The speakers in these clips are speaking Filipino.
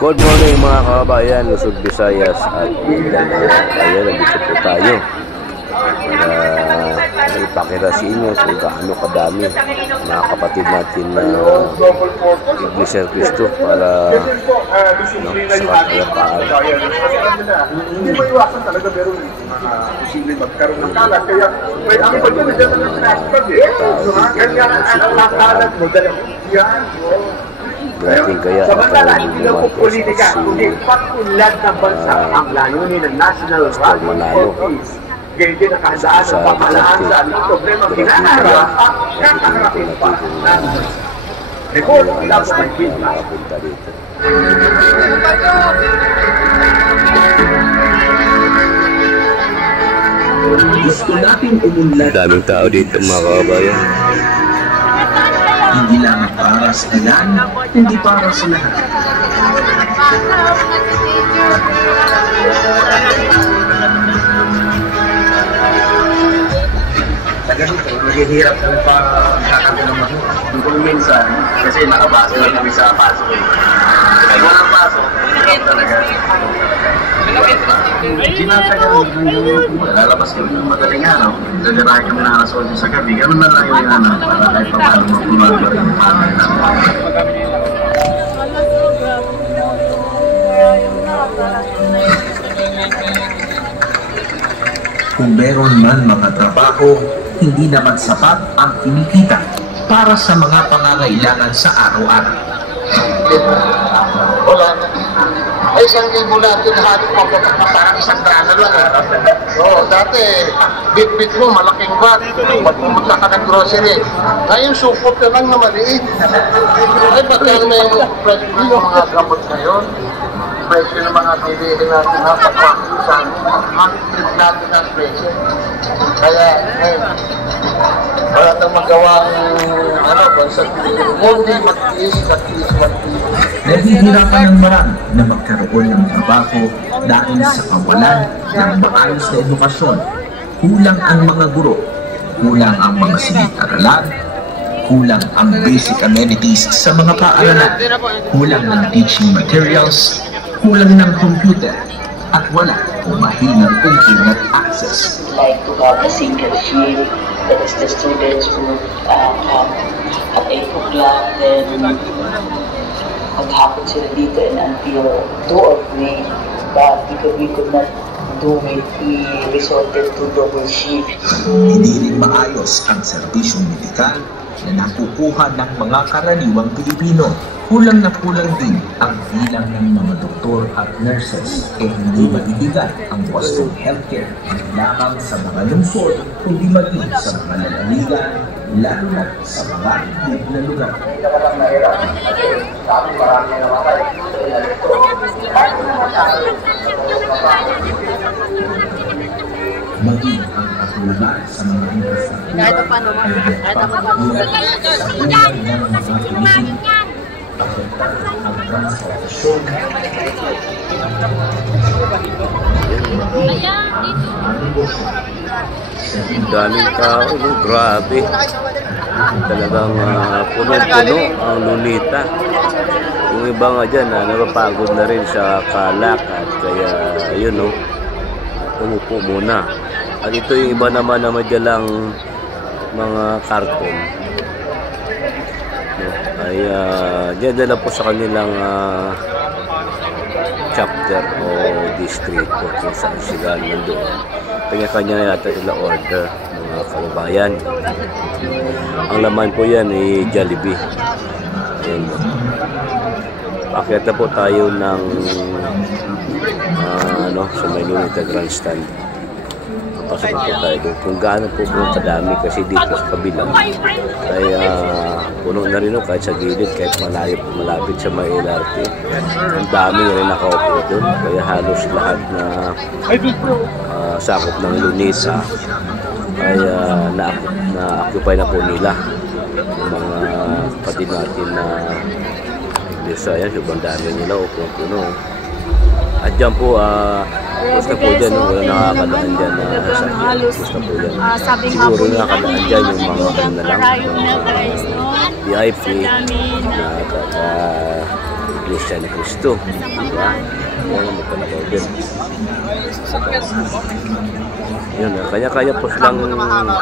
Good morning mga kababayan, Luzon, Visayas at Mindanao. Ayan, nandito po tayo para ipakita sa inyo kung gaano kadami mga kapatid natin na Iglesia Cristo para sa kapayapaan. Hindi mo iwasan talaga meron posibleng magkaroon ng kalat. Kaya may ang iba dyan na nag-transfer eh. Kanya ang nakalat mo dala yan. Samantala, hindi lang po politika, kundi pag-unlad ng bansa ang layunin ng National Rally for Peace. Ganyan din nakahandaan ng pamahalaan sa anong problema ginagawa at kakaharapin pa ng report lang sa Pilipinas. Gusto natin umunlad. Daming tao dito mga kababayan. Hindi lang para sa ilan, hindi para sa lahat. Sa ganito, naghihirap kami pa kakabit ng mga. Kung minsan, kasi nakabasa lang kami sa pasok eh. Pag walang pasok, hirap talaga. Sinatagal lalabas kami ng madaling araw. Gagarahin kami na alas 8 sa gabi. Ganun na lang yung ano, para kahit pa paano magpulad pa rin yung pangay namin. Kung meron man mga trabaho, hindi naman sapat ang kinikita para sa mga pangangailangan sa araw-araw. Wala na. Ay, 1,000 natin halos mapatak na parang 100 na lang. Oo, dati, bit-bit mo, malaking bag. Pag pumunta ka ng grocery. Ngayon, supot na lang na maliit. Ay, pagkaan may presyo ng mga gamot ngayon. Presyo ng mga bilihin natin na pagpakusan. Ang trip natin ang presyo. Kaya, ngayon, wala nang magawa ng bansa. Hindi mag-is. Nahihirapan ng marami na magkaroon ng trabaho dahil sa kawalan ng maayos na edukasyon. Kulang ang mga guro, kulang ang mga silid-aralan, kulang ang basic amenities sa mga paaralan, kulang ng teaching materials, kulang ng computer, at wala o mahinang internet access. Like to have a single shift, that is the students would come at 8 o'clock, then maghapon sila dito and until 2 or 3, but because we could not do it, we resorted to double shift. Hindi rin maayos ang serbisyong medikal na nakukuha ng mga karaniwang Pilipino. Kulang na kulang din ang bilang ng mga doktor at nurses e hindi maibigan ang wastong healthcare lamang sa mga lungsod kundi maging sa mga lalawigan, lalo na sa mga liblib na lugar. Maging ang katulugan sa mga infrastructure kahit pa paano sa buhay ng mga Pilipino. Ang transportasyon Daming tao, no? Grabe. Talagang puno-puno ang Lunita. Yung iba nga dyan, napapagod na rin sa kalakad. Kaya, ayun, no? Umupo muna. At ito yung iba naman na madyalang mga karton. Ay dinadala po sa kanilang chapter o district o kung saan sila nandoon. Kanya-kanya na yata sila order mga kababayan. Ang laman po yan ay Jollibee. Ayan. Pakita po tayo ng sa Lunita Grandstand. Pasok po tayo doon. Kung gaano po kadami kasi dito sa kabilang ay puno na rin kahit sa gilid, kahit malapit sa may LRT. Ang dami rin nakaupo doon. Kaya halos lahat na sakop ng Lunita ay na-occupy na po nila. Yung mga kapatid natin na iglesia, yan, sobrang dami nila puno. At dyan po, basta po dyan, wala nakakadaan dyan na sasakyan. Basta po dyan. Siguro nakakadaan dyan yung mga na lang. VIP, Iglesia ni Cristo. Diba? Yan ang magkalabaw din. Yun, kanya-kanya po silang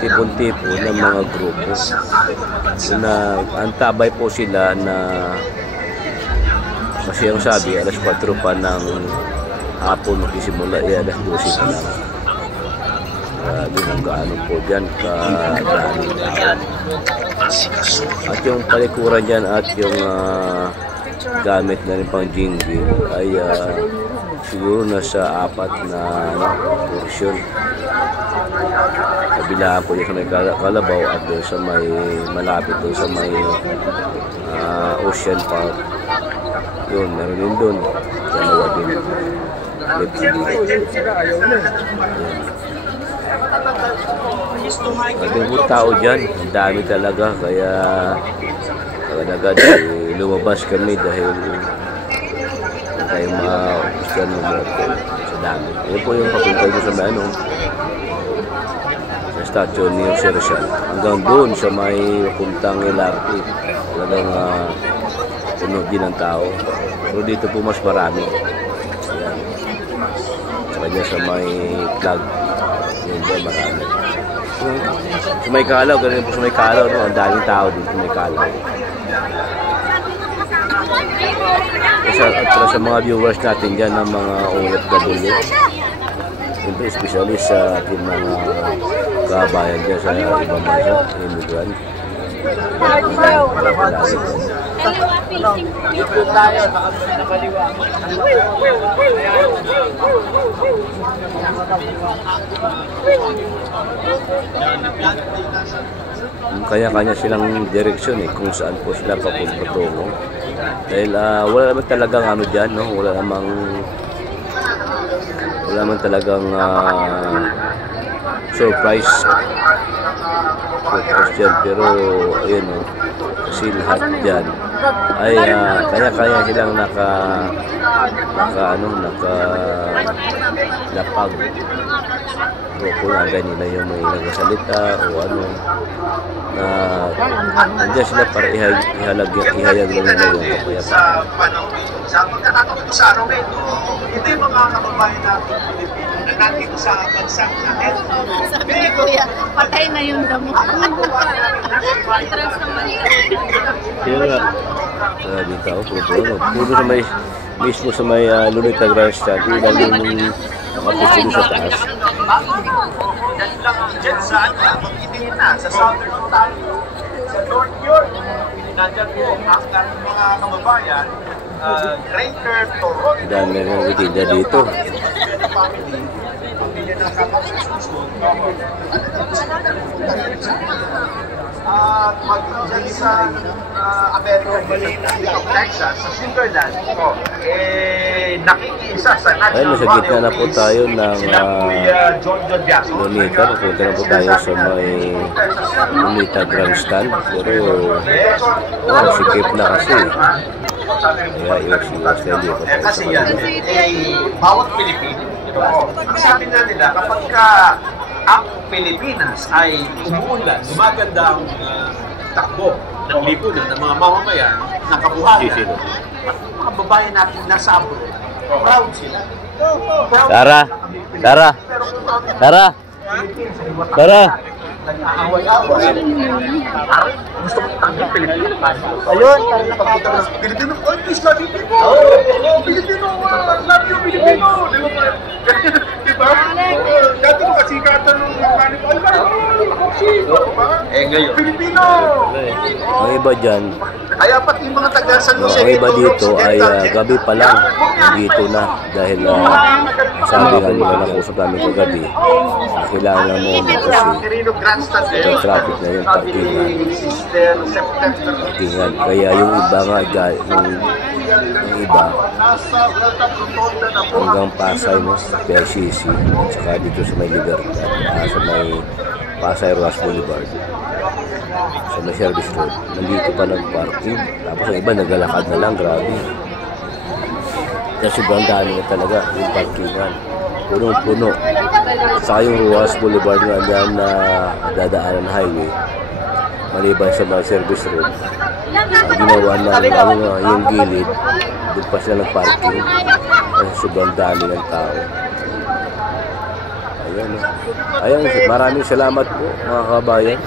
tipon-tipo ng mga grupo. Na antabay po sila na kasi ang sabi, alas 4 pa ng hapon magsisimula, alas 12 pa lang. Grabe kung gaano po dyan kadaming tao. At yung palikuran dyan at yung gamit na rin pang jingle ay siguro nasa 4 na portion. Kabilaan po dyan sa may Kalabaw at doon sa may malapit doon sa may Ocean Park. Yun, meron din doon. Dalawa din. Magandang tao dyan. Ang dami talaga. Kaya agad-agad lumabas kami dahil tayo ma-Christian sa dami. Yan po yung papunta nyo sa may sa statue ni Jose Rizal. Hanggang doon sa may puntang LRT. Talagang puno din ang tao. Pero dito po mas marami. Ayan. Saka dyan sa may flag. Yun dyan marami. Sa may Kalaw, ganun po sa may Kalaw. No? Ang daming tao dito sa may Kalaw. Sa mga viewers natin dyan ng mga OFW. Siyempre, especially sa ating mga kabayan dyan sa ibang bansa, immigrant. Kanya-kanya silang direksyon kung saan po sila papuntungo. Dahil wala naman talagang ano dyan, no? Wala naman talagang surprise dyan. Pero ayun, no? Kasi lahat dyan ay kanya-kanya silang napag grupo na ganyan yung may nagsasalita o ano na nandiyan sila para ihayag lang nila yung kapayapaan. Sa panahon ito, sa pagkakataon sa araw na ito, ito yung mga kababayan natin Pilipino na nandito sa bansang natin. Sabi ni Kuya, patay na yung damo. Atras naman yun. Kaya nga, dito ako, puro sa may, mismo sa may Lunita Grandstand, ilan yung nakapusin sa taas. Dahil lang dyan sa magitin na, sa Southern Ontario, sa North York, nandyan po ang mga kababayan, Greater Toronto. Dami rin ang itinda dito. At mag-dyan sa America, Texas, sa Sugarland, nakikiisa sa Ayun, National nasa gitna na po tayo ng Lunita. Pupunta na po tayo sa may Lunita Grandstand. Pero sikip na kasi. Kaya iwas na hindi pa po sa kanila. Bawat Pilipino. Ang sabi nga nila, kapag ang Pilipinas ay umuulan, gumaganda ang takbo ng lipunan ng mga mamamayan, nakabuhayan, at mga babae natin nasa abroad, proud sila. Tara! Nag-aaway-aaway. Gusto ko tanggap Pilipino. Ayun, parang nakakita ng Pilipino. Oh, please love you, Pilipino. Pilipino, love you, Pilipino. Diba? Dati mo kasi kata nung manip. Ay, ngayon. Pilipino. Ang iba dyan, Kaya pati mga taga San Jose. ang iba dito ay gabi pa lang dito na dahil sabi nga nila nakusap namin kagabi kailangan mo kasi yung traffic na yung parkingan. Kaya yung iba nga yung iba hanggang Pasay mo sa PICC at saka dito sa may Libertad sa may Pasay Rojas Boulevard sa may service road nandito pa nag-parking tapos ang iba naglalakad na lang. Grabe kasi sobrang dami na talaga yung parkingan, punong-puno. Saka yung Rojas Boulevard nga dyan na dadaanan highway maliban sa mga service road, ginawa na yung gilid, doon pa sila nag-parking kasi sobrang dami ng tao. Ayan, maraming salamat po mga kabayan.